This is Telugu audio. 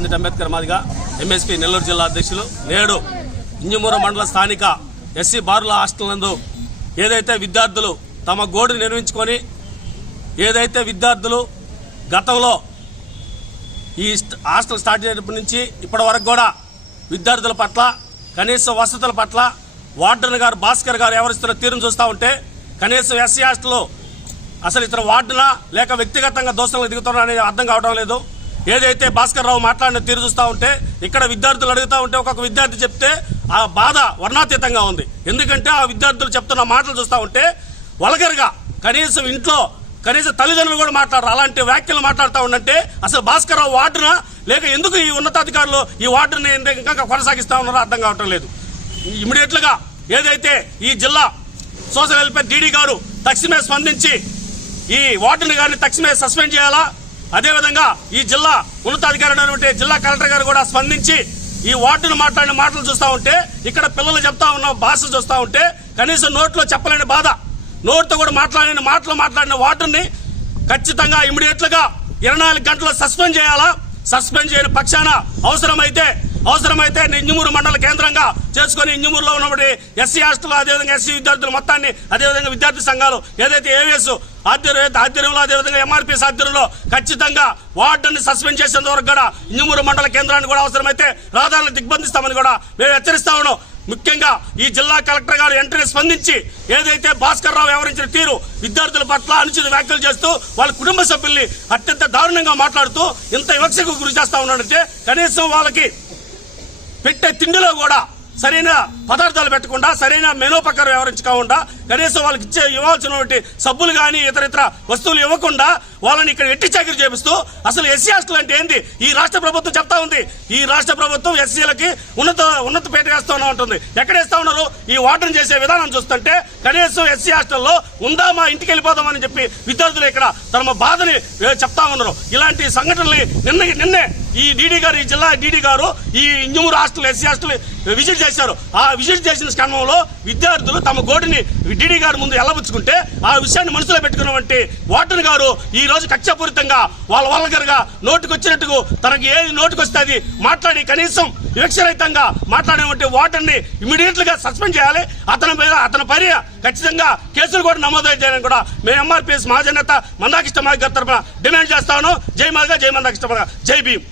పందిటి అంబేద్కర్ మాదిగా ఎంఎస్పీ నెల్లూరు జిల్లా అధ్యక్షులు నేడు ఇంజమూరు మండల స్థానిక ఎస్సీ బారుల హాస్టల్ నందు ఏదైతే విద్యార్థులు తమ గోడు నిర్మించుకొని ఏదైతే విద్యార్థులు గతంలో ఈ హాస్టల్ స్టార్ట్ చేసినప్పటి నుంచి ఇప్పటి వరకు కూడా విద్యార్థుల పట్ల కనీస వసతుల పట్ల వార్డెన్ గారు భాస్కర్ గారు ఎవరిస్తున్న తీరును చూస్తూ ఉంటే కనీసం ఎస్సీ హాస్టల్లో అసలు ఇతర వార్డునా లేక వ్యక్తిగతంగా దోషంలో దిగుతున్నా అనేది అర్థం కావడం లేదు. ఏదైతే భాస్కర్ రావు మాట్లాడిన తీరు చూస్తూ ఉంటే ఇక్కడ విద్యార్థులు అడుగుతూ ఉంటే ఒక్కొక్క విద్యార్థి చెప్తే ఆ బాధ వర్ణాతీతంగా ఉంది. ఎందుకంటే ఆ విద్యార్థులు చెప్తున్న మాటలు చూస్తూ ఉంటే వల్గర్గా కనీసం ఇంట్లో కనీసం తల్లిదండ్రులు కూడా మాట్లాడరు. అలాంటి వ్యాఖ్యలు మాట్లాడుతూ ఉండంటే అసలు భాస్కర్ రావు వార్డునా లేక ఎందుకు ఈ ఉన్నతాధికారులు ఈ వార్డుని ఇంకా కొనసాగిస్తా ఉన్నారో అర్థం కావటం లేదు. ఇమీడియట్లుగా ఏదైతే ఈ జిల్లా సోషల్ వెల్ఫేర్ డీడీ గారు తక్షణమే స్పందించి ఈ వార్డుని గారిని తక్షణమే సస్పెండ్ చేయాలా. అదేవిధంగా ఈ జిల్లా ఉన్నతాధికారి జిల్లా కలెక్టర్ గారు కూడా స్పందించి ఈ వార్డును మాట్లాడిన మాటలు చూస్తూ ఉంటే ఇక్కడ పిల్లలు చెప్తా ఉన్న భాష చూస్తూ ఉంటే కనీసం నోట్లో చెప్పలేని బాధ, నోటితో కూడా మాట్లాడిన వార్డుని ఖచ్చితంగా ఇమీడియట్లుగా 24 గంటలు సస్పెండ్ చేయాలా. సస్పెండ్ చేయని పక్షాన అవసరమైతే ఇంజమూరు మండల కేంద్రంగా చేసుకుని ఇంజమూరులో ఉన్నటువంటి ఎస్సీ హాస్టల్ అదేవిధంగా ఎస్సీ విద్యార్థుల మొత్తాన్ని అదేవిధంగా విద్యార్థి సంఘాలు ఏదైతే ఏవిఎస్ ఆధ్వర్యంలో అదేవిధంగా ఎంఆర్పీఎస్ ఆధ్వర్యంలో ఖచ్చితంగా వార్డుని సస్పెండ్ చేసేంత వరకు కూడా ఇంజమూరు మండల కేంద్రాన్ని కూడా అవసరమైతే రహదారులను దిగ్బంధిస్తామని కూడా మేము హెచ్చరిస్తా ఉన్నాం. ముఖ్యంగా ఈ జిల్లా కలెక్టర్ గారు వెంటనే స్పందించి ఏదైతే భాస్కర్ రావు వ్యవహరించిన తీరు విద్యార్థుల పట్ల అనుచిత వ్యాఖ్యలు చేస్తూ వాళ్ళ కుటుంబ సభ్యుల్ని అత్యంత దారుణంగా మాట్లాడుతూ ఇంత వివక్షకు గురి చేస్తా ఉన్నాడంటే కనీసం వాళ్ళకి పెట్టే తిండిలో కూడా సరైన పదార్థాలు పెట్టకుండా సరైన మెనూ ప్రకారం వ్యవహరించకుండా కనీసం వాళ్ళకి ఇవ్వాల్సినటువంటి సబ్బులు కానీ ఇతర వస్తువులు ఇవ్వకుండా వాళ్ళని ఇక్కడ ఎట్టి చాకరీ చేపిస్తూ అసలు ఎస్సీ హాస్టల్ అంటే ఏంది ఈ రాష్ట్ర ప్రభుత్వం చెప్తా ఉంది. ఈ రాష్ట్ర ప్రభుత్వం ఎస్సీలకి ఉన్నత పేట వేస్తూ ఉంటుంది. ఎక్కడ వేస్తా ఉన్నారు? ఈ వార్డెన్ చేసే విధానం చూస్తుంటే కనీసం ఎస్సీ హాస్టల్లో ఉందా మా ఇంటికి వెళ్ళిపోదామని చెప్పి విద్యార్థులు ఇక్కడ తమ బాధని చెప్తా ఉన్నారు. ఇలాంటి సంఘటనల్ని నిన్నే ఈ జిల్లా డీడీ గారు ఈ Injamuru hostel SC hostel visit చేశారు. ఆ విజిట్ చేసిన క్రమంలో విద్యార్థులు తమ గోడిని డీడీ గారు ముందు ఎల్లబుచ్చుకుంటే ఆ విషయాన్ని మనసులో పెట్టుకున్నటువంటి వార్డెన్ గారు ఈ రోజు కక్షపూరితంగా వాళ్ళగా నోటికొచ్చినట్టుగా తనకి ఏది నోటికొస్తే అది మాట్లాడి కనీసం వివక్షరహితంగా మాట్లాడినటువంటి వార్డెన్ ని ఇమీడియట్ గా సస్పెండ్ చేయాలి. అతని పైన ఖచ్చితంగా కేసులు కూడా నమోదు చేయాలని కూడా మేము ఎంఆర్పీఎస్ మహాజనేత మందాకృష్ణ మాదిగ గారి తరఫున డిమాండ్ చేస్తాను. జై మాదిగ, జై మందాకృష్ణ మాదిగ, జై భీమ్.